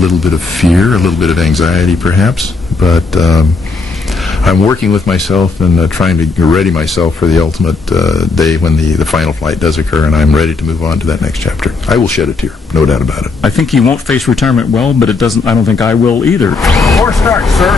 little bit of fear, a little bit of anxiety perhaps, but I'm working with myself and trying to ready myself for the ultimate day when the final flight does occur, and I'm ready to move on to that next chapter. I will shed a tear, no doubt about it. I think he won't face retirement well, but I don't think I will either. 4 start, sir.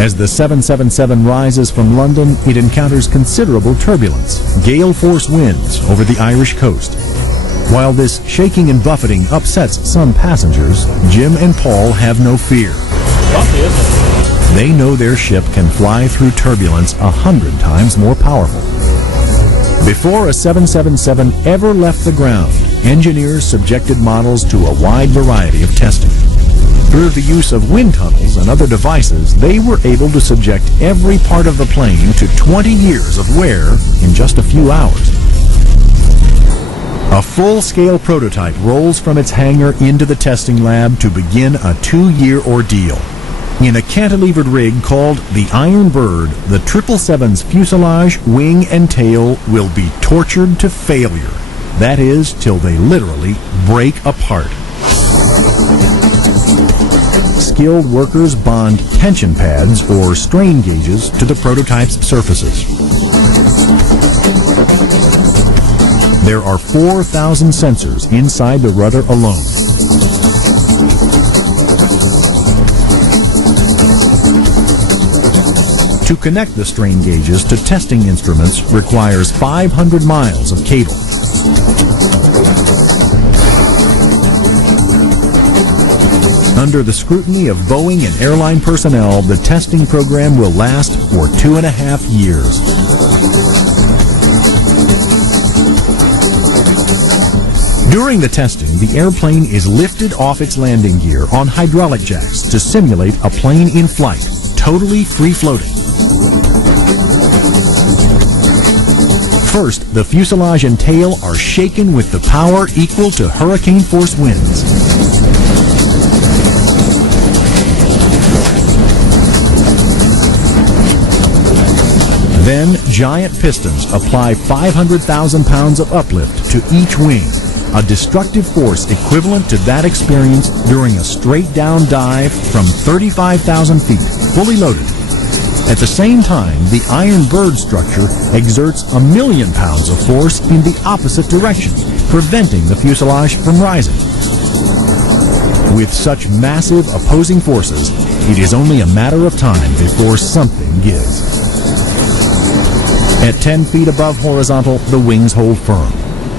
As the 777 rises from London, it encounters considerable turbulence, gale force winds over the Irish coast. While this shaking and buffeting upsets some passengers, Jim and Paul have no fear. They know their ship can fly through turbulence 100 times more powerful. Before a 777 ever left the ground, engineers subjected models to a wide variety of testing. Through the use of wind tunnels and other devices, they were able to subject every part of the plane to 20 years of wear in just a few hours. A full-scale prototype rolls from its hangar into the testing lab to begin a 2-year ordeal. In a cantilevered rig called the Iron Bird, the 777's fuselage, wing, and tail will be tortured to failure. That is, till they literally break apart. Skilled workers bond tension pads or strain gauges to the prototype's surfaces. There are 4,000 sensors inside the rudder alone. To connect the strain gauges to testing instruments requires 500 miles of cable. Under the scrutiny of Boeing and airline personnel, the testing program will last for 2.5 years. During the testing, the airplane is lifted off its landing gear on hydraulic jacks to simulate a plane in flight, totally free-floating. First, the fuselage and tail are shaken with the power equal to hurricane-force winds. Then, giant pistons apply 500,000 pounds of uplift to each wing, a destructive force equivalent to that experienced during a straight-down dive from 35,000 feet, fully loaded. At the same time, the Iron Bird structure exerts 1,000,000 pounds of force in the opposite direction, preventing the fuselage from rising. With such massive opposing forces, it is only a matter of time before something gives. At 10 feet above horizontal, the wings hold firm.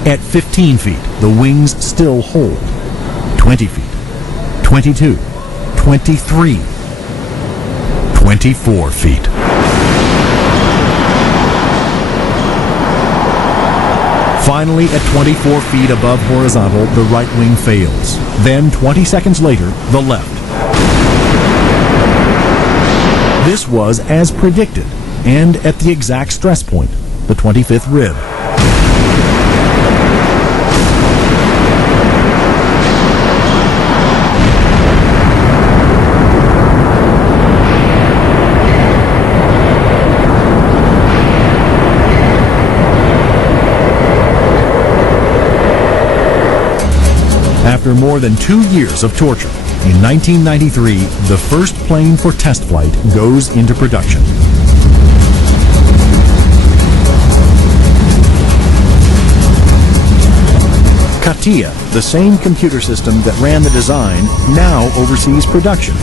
At 15 feet, the wings still hold. 20 feet, 22, 23, 24 feet. Finally, at 24 feet above horizontal, the right wing fails. Then, 20 seconds later, the left. This was as predicted, and at the exact stress point, the 25th rib. After more than 2 years of torture, in 1993, the first plane for test flight goes into production. CATIA, the same computer system that ran the design, now oversees production.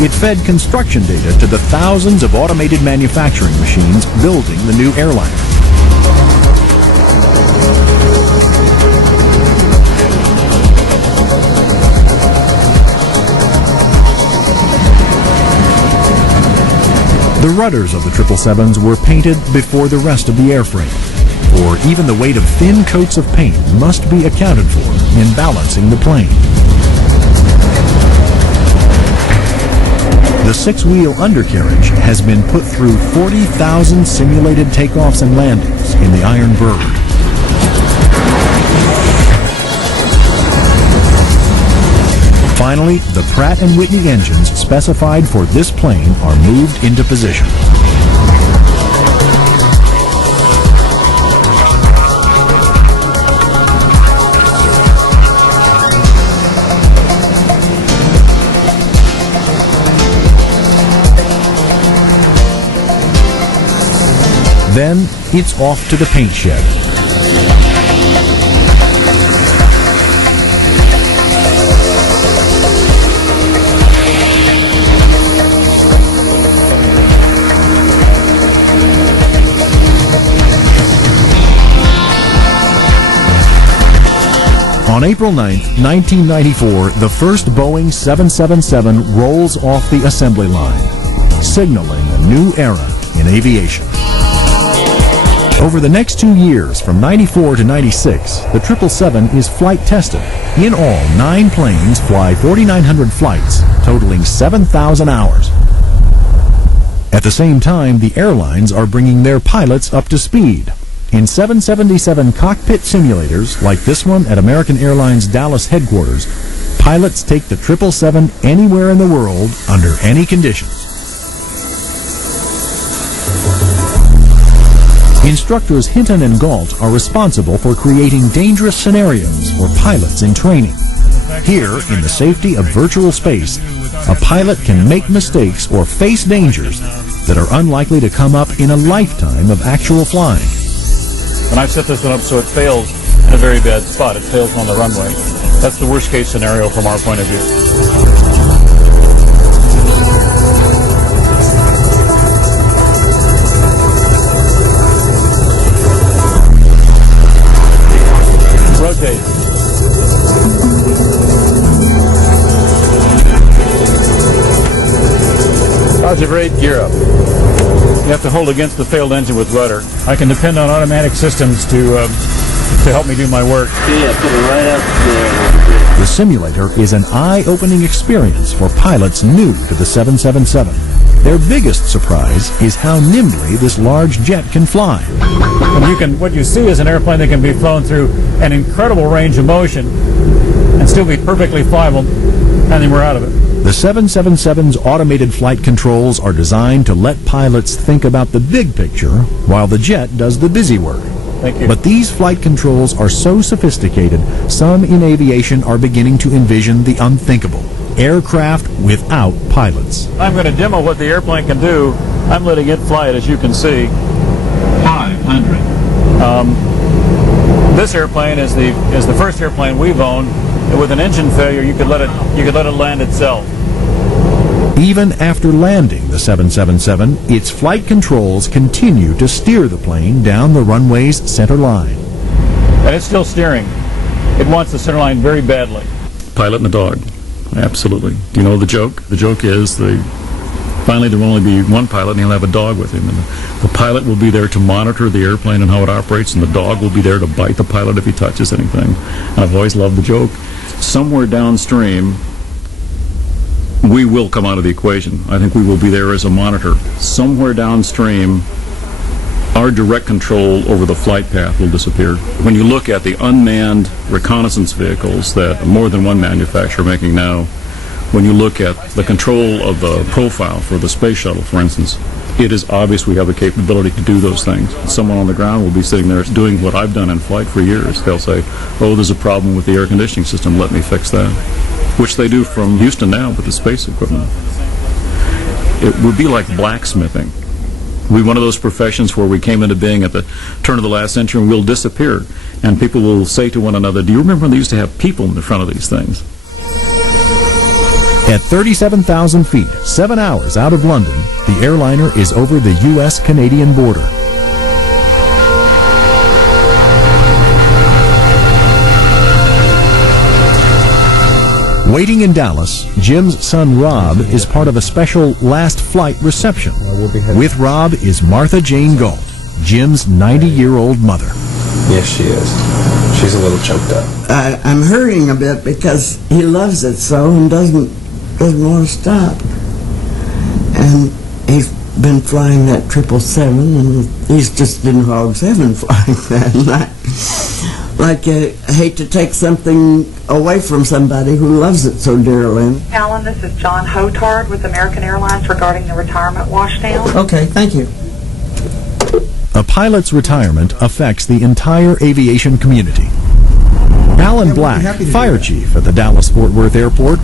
It fed construction data to the thousands of automated manufacturing machines building the new airliner. The rudders of the 777s were painted before the rest of the airframe, for even the weight of thin coats of paint must be accounted for in balancing the plane. The six-wheel undercarriage has been put through 40,000 simulated takeoffs and landings in the Iron Bird. Finally, the Pratt & Whitney engines specified for this plane are moved into position. Then, it's off to the paint shed. On April 9, 1994, the first Boeing 777 rolls off the assembly line, signaling a new era in aviation. Over the next 2 years, from 94 to 96, the 777 is flight tested. In all, 9 planes fly 4,900 flights, totaling 7,000 hours. At the same time, the airlines are bringing their pilots up to speed. In 777 cockpit simulators, like this one at American Airlines Dallas headquarters, pilots take the 777 anywhere in the world under any conditions. Instructors Hinton and Galt are responsible for creating dangerous scenarios for pilots in training. Here, in the safety of virtual space, a pilot can make mistakes or face dangers that are unlikely to come up in a lifetime of actual flying. And I've set this one up so it fails in a very bad spot. It fails on the runway. That's the worst case scenario from our point of view. Rotate. Positive rate, gear up. You have to hold against the failed engine with rudder. I can depend on automatic systems to help me do my work. Yeah, put it right up there. The simulator is an eye-opening experience for pilots new to the 777. Their biggest surprise is how nimbly this large jet can fly. And what you see is an airplane that can be flown through an incredible range of motion and still be perfectly flyable, and then we're out of it. The 777's automated flight controls are designed to let pilots think about the big picture while the jet does the busy work. Thank you. But these flight controls are so sophisticated, some in aviation are beginning to envision the unthinkable: aircraft without pilots. I'm going to demo what the airplane can do. I'm letting it fly it, as you can see. 500. This airplane is the first airplane we've owned. With an engine failure, you could let it land itself. Even after landing the 777, its flight controls continue to steer the plane down the runway's center line. And it's still steering. It wants the center line very badly. Pilot and a dog. Absolutely. Do you know the joke? The joke is finally there will only be one pilot and he'll have a dog with him. And the pilot will be there to monitor the airplane and how it operates, and the dog will be there to bite the pilot if he touches anything. And I've always loved the joke. Somewhere downstream, we will come out of the equation. I think we will be there as a monitor. Somewhere downstream, our direct control over the flight path will disappear. When you look at the unmanned reconnaissance vehicles that more than one manufacturer are making now, when you look at the control of the profile for the space shuttle, for instance, it is obvious we have the capability to do those things. Someone on the ground will be sitting there doing what I've done in flight for years. They'll say, oh, there's a problem with the air conditioning system, let me fix that. Which they do from Houston now with the space equipment. It would be like blacksmithing. We're one of those professions where we came into being at the turn of the last century and we'll disappear. And people will say to one another, do you remember when they used to have people in the front of these things? At 37,000 feet, 7 hours out of London, the Airliner is over the U.S.-Canadian border. Waiting in Dallas, Jim's son Rob is part of a special last flight reception. With Rob is Martha Jane Galt, Jim's 90-year-old mother. Yes, she is. She's a little choked up. I'm hurrying a bit because he loves it so and doesn't want to stop. And he's been flying that 777, and he's just in hog's heaven flying that. And I hate to take something away from somebody who loves it so dearly. Alan, this is John Hotard with American Airlines regarding the retirement washdown. Okay, thank you. A pilot's retirement affects the entire aviation community. Alan Black, fire chief at the Dallas-Fort Worth Airport,